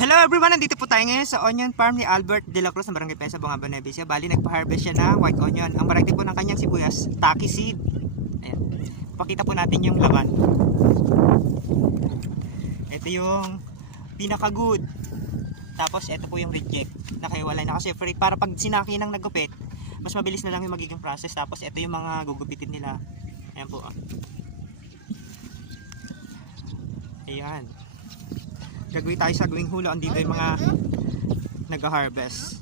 Hello everyone! Nandito po tayo ngayon sa onion farm ni Albert de la Cruz ng Barangay Pesa, Bungaba, Nueva Ecija. Bali, nagpa-harvest siya ng white onion. Ang variety po ng kanyang sibuyas, Taki seed. Ayan. Pakita po natin yung laman. Ito yung pinaka-good. Tapos ito po yung reject. Nakahiwalay na kasi free para pag sinaki ng nagupit, mas mabilis na lang yung magiging process. Tapos ito yung mga gugupitin nila. Ayan po. Ayan. Gagawin tayo sa gawing hulo. Andito yung mga nag-harvest.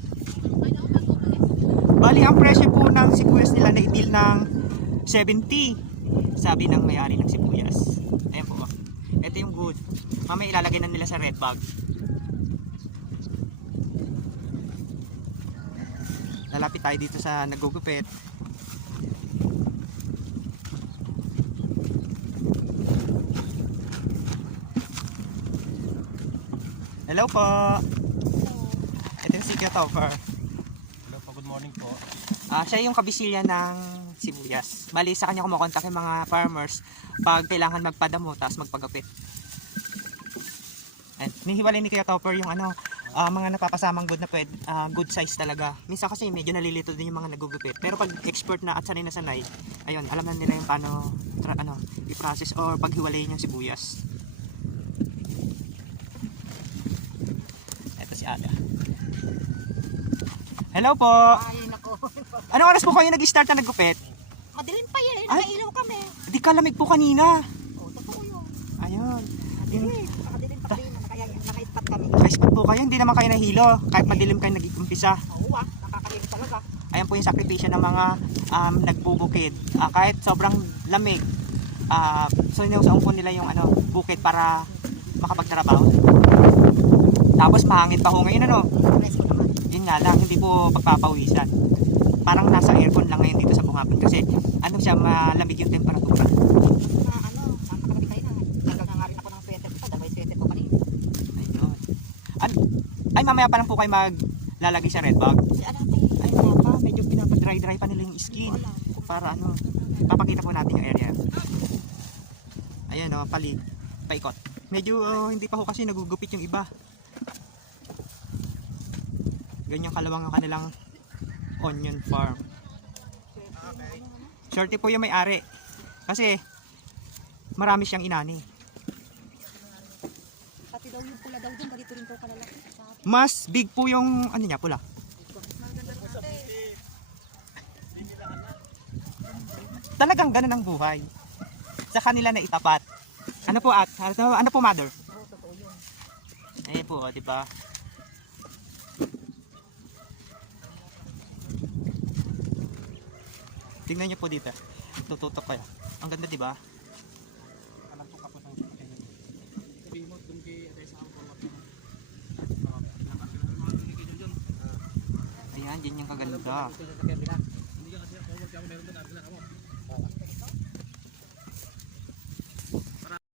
Bali, ang presyo po ng sibuyas nila na i-deal ng 70. Sabi ng may-ari ng sibuyas. Ayan po. Ito yung good. Mamaya ilalagay na nila sa red bag. Lalapit tayo dito sa nagugupit. Hello po. Ito yung si Topher. Hello po, good morning po. Siya yung kabisilya ng sibuyas. Bali, sa kanya kumukontak yung mga farmers pag kailangan magpadamo tapos magpagupit. Nihiwalay ni Kuya Topher yung mga napapasamang good na good size talaga. Minsan kasi medyo nalilito din yung mga nagugupit. Pero pag expert na at sanay na sanay, ayun, alam na nila yung paano i-process or paghiwalayin yung sibuyas. Ada. Hello po. Ay, nako. Anong oras po kayo nag-start na naggupit? Madilim pa yan. Nakailaw kami. Di kalamig po kanina. Oo, totoo yun. Ayun. Madilim. Nakadilim pa kanina. Nakaispat kami. Naka-spot po kayo. Hindi naman kayo nahilo. Kahit madilim kayo nag-umpisa. Oo nakakalilig talaga. Ayan po yung sakripisyo ng mga nagbubukid. Kahit sobrang lamig. Sinusuong po nila yung bukid para makapagtrabaho. Tapos mahangin pa ho ngayon Presko naman. Yun nga lang, hindi po pagpapawisan. Parang nasa aircon lang ngayon dito sa Bungabon kasi siya, malamig yung temperatura. Napakalapit kayo na. Naglaga nga rin ako ng sweater ko. Dahil sweater ko kanina. Ayun. Ay, mamaya pa lang po kayo maglalagay sa red bag. Si Alate. Ay, wala pa. Medyo pinapa-dry pa nila yung skin. Para papakita po natin yung area. Ayan paikot. Medyo hindi pa ho kasi nagugupit yung iba. Ganyang kalawang ang kanilang onion farm. Shorty po yung may-ari. Kasi marami siyang inani. Pati daw yung pula daw dun. Ganito rin daw kalalaki. Mas big po yung niya pula. Talagang ganun ang buhay. Sa kanila na itapat. Ano po mother? Oo, totoo yun. Eh po, di ba? Tingnan niyo po dito. Tututok kayo. Ang ganda, di ba? Ayan, dyan yung kaganda.